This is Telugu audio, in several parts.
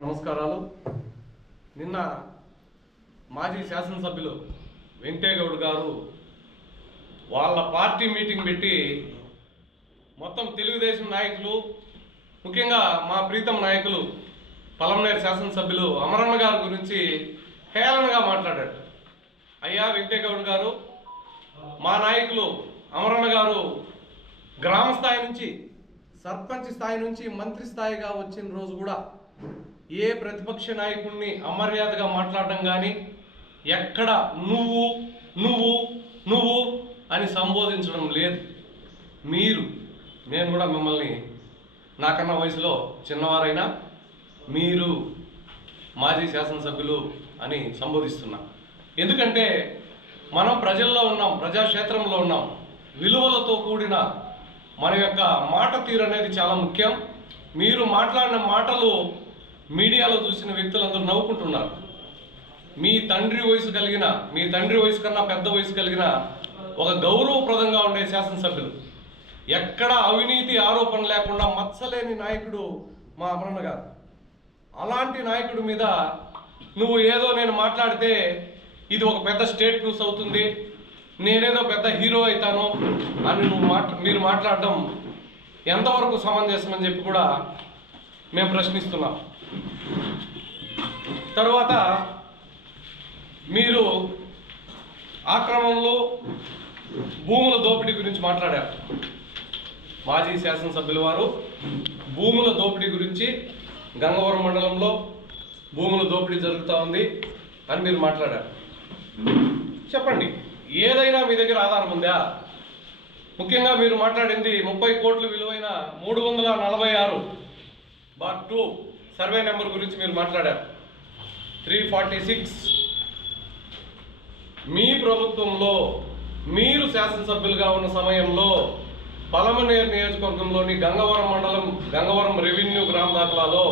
నమస్కారాలు. నిన్న మాజీ శాసనసభ్యులు వెంకటేగౌడ్ గారు వాళ్ళ పార్టీ మీటింగ్ పెట్టి మొత్తం తెలుగుదేశం నాయకులు ముఖ్యంగా మా ప్రీతం నాయకులు పలమనేరు శాసనసభ్యులు అమరన్న గారి గురించి హేళనగా మాట్లాడాడు అయ్యా వెంకటేగౌడ్ గారు మా నాయకులు అమరన్న గారు గ్రామ స్థాయి నుంచి సర్పంచ్ స్థాయి నుంచి మంత్రి స్థాయిగా వచ్చిన రోజు కూడా ఏ ప్రతిపక్ష నాయకుడిని అమర్యాదగా మాట్లాడడం కానీ ఎక్కడ నువ్వు నువ్వు నువ్వు అని సంబోధించడం లేదు. మీరు నేను కూడా మిమ్మల్ని నాకన్నా వయసులో చిన్నవారైనా మీరు మాజీ శాసనసభ్యులు అని సంబోధిస్తున్నా. ఎందుకంటే మనం ప్రజల్లో ఉన్నాం ప్రజాక్షేత్రంలో ఉన్నాం. విలువలతో కూడిన మన యొక్క మాట తీరు అనేది చాలా ముఖ్యం. మీరు మాట్లాడిన మాటలు మీడియాలో చూసిన వ్యక్తులందరూ నవ్వుకుంటున్నారు. మీ తండ్రి వయసు కలిగిన మీ తండ్రి వయసు కన్నా పెద్ద వయసు కలిగిన ఒక గౌరవప్రదంగా ఉండే శాసనసభ్యులు. ఎక్కడ అవినీతి ఆరోపణ లేకుండా మచ్చలేని నాయకుడు మా అమరణ గారు. అలాంటి నాయకుడి మీద నువ్వు ఏదో నేను మాట్లాడితే ఇది ఒక పెద్ద స్టేట్ న్యూస్ అవుతుంది నేనేదో పెద్ద హీరో అవుతాను అని నువ్వు మాట్లా మీరు మాట్లాడడం ఎంతవరకు సమంజసం అని చెప్పి కూడా మేము ప్రశ్నిస్తున్నాం. తరువాత మీరు ఆక్రమణలో భూముల దోపిడీ గురించి మాట్లాడారు. మాజీ శాసనసభ్యుల వారు భూముల దోపిడీ గురించి గంగవరం మండలంలో భూముల దోపిడీ జరుగుతూ ఉంది అని మీరు మాట్లాడారు. చెప్పండి ఏదైనా మీ దగ్గర ఆధారం ఉందా? ముఖ్యంగా మీరు మాట్లాడింది ముప్పై కోట్లు విలువైన మూడు వందల నలభై ఆరు బార్ టూ సర్వే నెంబర్ గురించి మీరు మాట్లాడారు. Three forty six. మీ ప్రభుత్వంలో మీరు శాసనసభ్యులుగా ఉన్న సమయంలో పలమనేరు నియోజకవర్గంలోని గంగవరం మండలం గంగవరం రెవెన్యూ గ్రామ దాఖలాలో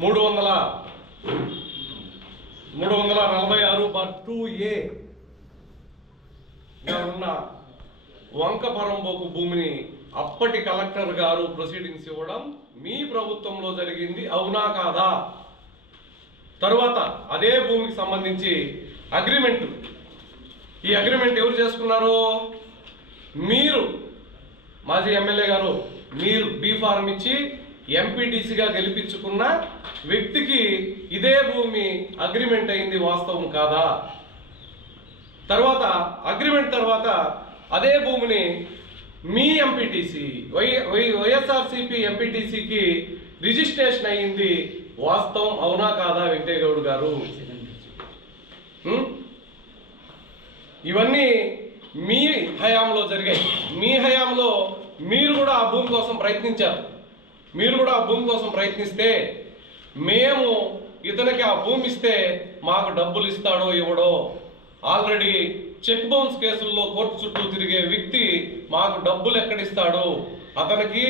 మూడు వందల మూడు వందల నలభై ఆరు బార్ టూ ఏ ఉన్న వంకపరంబోకు భూమిని అప్పటి కలెక్టర్ గారు ప్రొసీడింగ్స్ ఇవ్వడం మీ ప్రభుత్వంలో జరిగింది అవునా కాదా? తరువాత అదే భూమికి సంబంధించి అగ్రిమెంట్. ఈ అగ్రిమెంట్ ఎవరు చేసుకున్నారు? మీరు. మాజీ ఎమ్మెల్యే గారు మీరు బీ ఫారం ఇచ్చి ఎంపీటీసీగా గెలిపించుకున్న వ్యక్తికి ఇదే భూమి అగ్రిమెంట్ అయింది వాస్తవం కాదా? తర్వాత అగ్రిమెంట్ తర్వాత అదే భూమిని మీ ఎంపీటీసీ వై వై వైఎస్ఆర్సీపీ ఎంపీటీసీకి రిజిస్ట్రేషన్ అయ్యింది వాస్తవం అవునా కాదా వెంకటేగౌడ్ గారు? ఇవన్నీ మీ హయాంలో జరిగాయి. మీ హయాంలో మీరు కూడా ఆ భూమి కోసం ప్రయత్నించారు. మీరు కూడా ఆ భూమి కోసం ప్రయత్నిస్తే మేము ఇతనికి ఆ భూమి ఇస్తే మాకు డబ్బులు ఇస్తాడో ఇవ్వడో ఆల్రెడీ చెక్ బౌన్స్ కేసుల్లో కోర్టు చుట్టూ తిరిగే వ్యక్తి మాకు డబ్బులు ఎక్కడిస్తాడు? అతనికి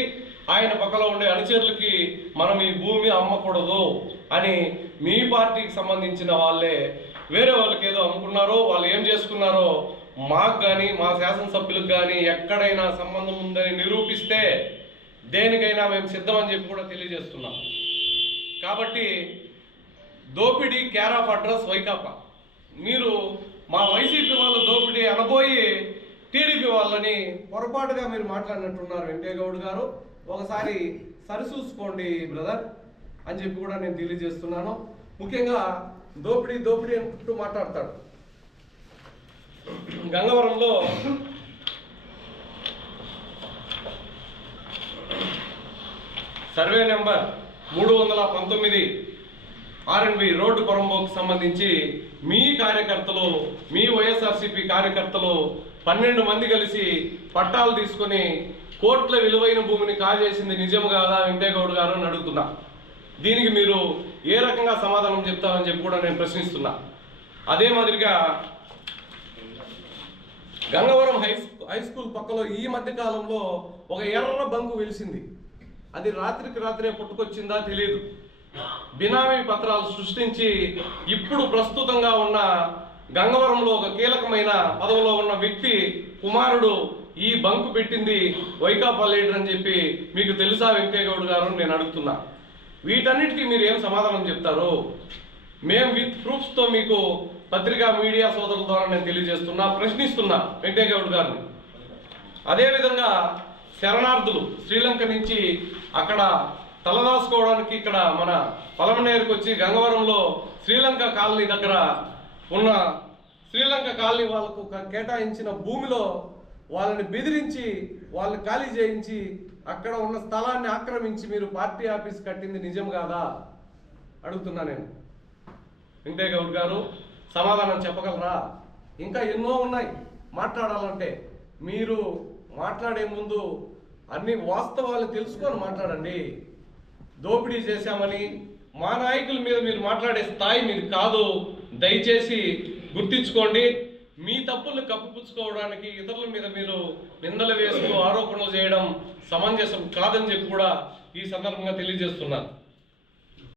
ఆయన పక్కలో ఉండే అనుచరులకి మనం ఈ భూమి అమ్మకూడదు అని మీ పార్టీకి సంబంధించిన వాళ్ళే వేరే వాళ్ళకి ఏదో అమ్ముకున్నారో వాళ్ళు ఏం చేసుకున్నారో మాకు కానీ మా శాసనసభ్యులకు కానీ ఎక్కడైనా సంబంధం ఉందని నిరూపిస్తే దేనికైనా మేము సిద్ధమని చెప్పి కూడా తెలియజేస్తున్నాం. కాబట్టి దోపిడీ క్యార్ ఆఫ్ అడ్రస్ వైకాపా. మీరు మా వైసీపీ వాళ్ళ దోపిడీ అనబోయి టీడీపీ వాళ్ళని పొరపాటుగా మీరు మాట్లాడినట్టున్నారు వెంకయ్యగౌడ్ గారు. ఒకసారి సరిచూసుకోండి బ్రదర్ అని చెప్పి కూడా నేను తెలియజేస్తున్నాను. ముఖ్యంగా దోపిడీ దోపిడీ అనుకుంటూ మాట్లాడతాడు. గంగవరంలో సర్వే నెంబర్ మూడు వందల పంతొమ్మిది ఆర్ఎన్బి రోడ్డు పొరంబోకు సంబంధించి మీ కార్యకర్తలు మీ వైఎస్ఆర్సీపీ కార్యకర్తలు పన్నెండు మంది కలిసి పట్టాలు తీసుకొని కోట్ల విలువైన భూమిని కాజేసింది నిజం కాదా వెంకటేగౌడ్ గారు అని అడుగుతున్నా. దీనికి మీరు ఏ రకంగా సమాధానం చెప్తామని చెప్పి కూడా నేను ప్రశ్నిస్తున్నా. అదే మాదిరిగా గంగవరం హై హై స్కూల్ పక్కలో ఈ మధ్య కాలంలో ఒక ఎర్ర బంకు వెలిసింది. అది రాత్రికి రాత్రే పుట్టుకొచ్చిందా తెలియదు బినామీ పత్రాలు సృష్టించి ఇప్పుడు ప్రస్తుతంగా ఉన్న గంగవరంలో ఒక కీలకమైన పదవిలో ఉన్న వ్యక్తి కుమారుడు ఈ బంకు పెట్టింది వైకాపా లీడర్ అని చెప్పి మీకు తెలుసా వెంకయ్య గౌడ్ గారు నేను అడుగుతున్నా. వీటన్నిటికీ మీరు ఏం సమాధానం చెప్తారు? మేము విత్ ప్రూఫ్స్తో మీకు పత్రికా మీడియా సోదరుల ద్వారా నేను తెలియజేస్తున్నా ప్రశ్నిస్తున్నా వెంకయ్యగౌడ్ గారిని. అదేవిధంగా శరణార్థులు శ్రీలంక నుంచి అక్కడ తలదాచుకోవడానికి ఇక్కడ మన పలమనేరుకు వచ్చి గంగవరంలో శ్రీలంక కాలనీ దగ్గర ఉన్న శ్రీలంక కాలనీ వాళ్ళకు కేటాయించిన భూమిలో వాళ్ళని బెదిరించి వాళ్ళని ఖాళీ చేయించి అక్కడ ఉన్న స్థలాన్ని ఆక్రమించి మీరు పార్టీ ఆఫీస్ కట్టింది నిజం కాదా? అడుగుతున్నా నేను. వెంకయ్య గౌడ్ గారు సమాధానం చెప్పగలరా? ఇంకా ఎన్నో ఉన్నాయి. మాట్లాడాలంటే మీరు మాట్లాడే ముందు అన్ని వాస్తవాలు తెలుసుకొని మాట్లాడండి. దోపిడీ చేశామని మా నాయకుల మీద మీరు మాట్లాడే స్థాయి మీరు కాదు. దయచేసి గుర్తించుకోండి. మీ తప్పులు కప్పిపుచ్చుకోవడానికి ఇతరుల మీద మీరు నిందలు వేస్తూ ఆరోపణలు చేయడం సమంజసం కాదని చెప్పి కూడా ఈ సందర్భంగా తెలియజేస్తున్నాను